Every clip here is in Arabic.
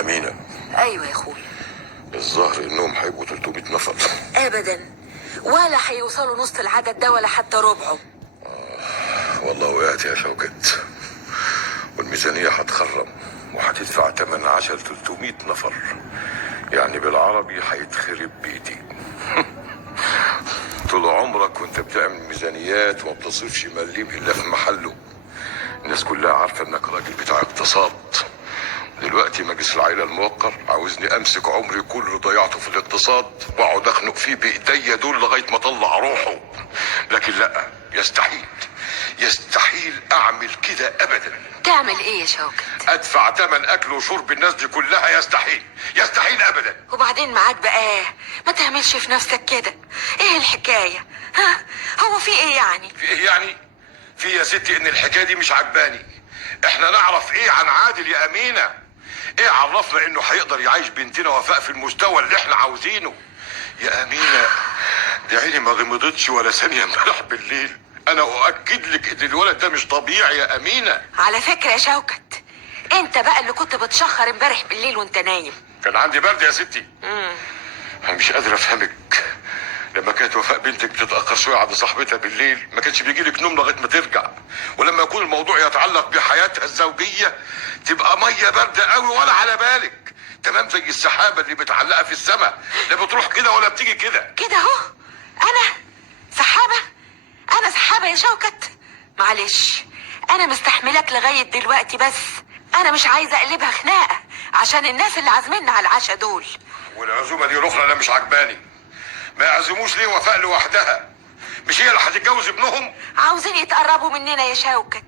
أمينة. ايوه يا اخويا. الظاهر انهم هيبقوا 300 نفر. ابدا، ولا هيوصلوا نص العدد ده ولا حتى ربعه. والله وقعت يا شوكت، والميزانية هتخرم وهتدفع تمن 300 نفر، يعني بالعربي هيتخرب بيتي. طول عمرك وانت بتعمل ميزانيات وما بتصرفش مليم الا في محله. الناس كلها عارفه انك راجل بتاع اقتصاد. دلوقتي مجلس العائله الموقر عاوزني امسك عمري كله ضيعته في الاقتصاد واقعد اخنق فيه بايديا دول لغايه ما اطلع روحه. لكن لا، يستحيل يستحيل اعمل كده ابدا. تعمل ايه يا شوكت؟ ادفع تمن اكل وشرب الناس دي كلها؟ يستحيل يستحيل ابدا. وبعدين معاك بقى، ما تعملش في نفسك كده. ايه الحكايه؟ ها، هو في ايه يعني؟ في ايه يعني؟ في يا ستي ان الحكايه دي مش عجباني. احنا نعرف ايه عن عادل يا امينه؟ ايه عرفنا انه هيقدر يعيش بنتنا وفاء في المستوى اللي احنا عاوزينه؟ يا امينه، دي عيني ما غمضتش ولا ثانيه امبارح بالليل. انا اؤكد لك ان الولد ده مش طبيعي يا امينه. على فكره يا شوكت، انت بقى اللي كنت بتشخر امبارح بالليل وانت نايم. كان عندي برد يا ستي. انا مش قادر افهمك. لما كانت وفاء بنتك بتتاخر شويه عند صاحبتها بالليل ما كانش بيجي لك نوم لغايه ما ترجع، ولما يكون الموضوع يتعلق بحياتها الزوجيه تبقى ميه بارده قوي ولا على بالك. تمام زي السحابه اللي متعلقه في السماء، لا بتروح كده ولا بتيجي كده. كده اهو. انا سحابه؟ انا سحابه يا شوكت؟ معلش، انا مستحملك لغايه دلوقتي، بس انا مش عايزه اقلبها خناقه عشان الناس اللي عازميننا على العشاء دول. والعزومه دي الاخرى انا مش عجباني. ما يعزموش ليه وفاء لوحدها؟ مش هي اللي هتتجوز ابنهم؟ عاوزين يتقربوا مننا يا شوكت،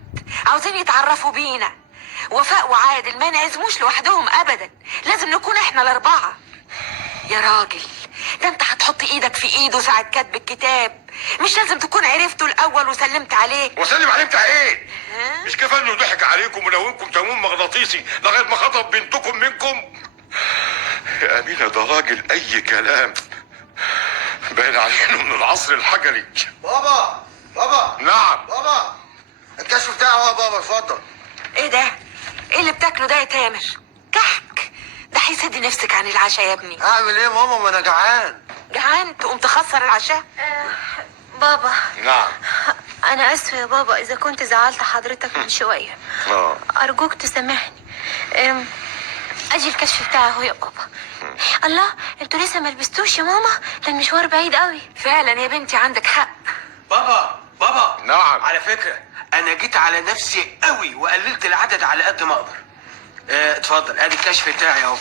عاوزين يتعرفوا بينا. وفاء وعادل ما نعزموش لوحدهم ابدا، لازم نكون احنا الاربعه. يا راجل، ده انت هتحط ايدك في ايده ساعة كتب الكتاب، مش لازم تكون عرفته الاول وسلمت عليه؟ وسلم عليه بتاع ايه؟ مش كفايه انه ضحك عليكم ولونكم تموم مغناطيسي لغايه ما خطب بنتكم منكم؟ يا امينه ده راجل اي كلام، باين عليه انه من العصر الحجري. بابا نعم بابا، الكشف بتاعه اهو يا بابا، اتفضل. ايه ده؟ ايه اللي بتاكله ده يا تامر؟ كحك ده هيسد نفسك عن العشاء يا ابني. اعمل ايه ماما، ما انا جعان. جعان تقوم تخسر العشاء؟ بابا، نعم. أنا آسفة يا بابا إذا كنت زعلت حضرتك من شوية. أرجوك تسامحني. أجي الكشف بتاعي أهو يا بابا. الله، انتوا لسه ما لبستوش يا ماما؟ ده المشوار بعيد قوي. فعلا يا بنتي عندك حق. بابا نعم. على فكرة أنا جيت على نفسي قوي وقللت العدد على قد ما أقدر. اتفضل، أدي الكشف بتاعي أهو.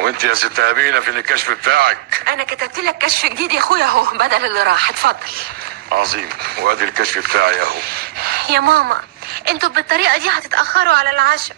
وانت يا ست امينه فين الكشف بتاعك؟ انا كتبت لك كشف جديد يا اخويا اهو بدل اللي راح، اتفضل. عظيم، وادي الكشف بتاعي اهو. يا ماما، انتوا بالطريقة دي هتتأخروا على العشاء.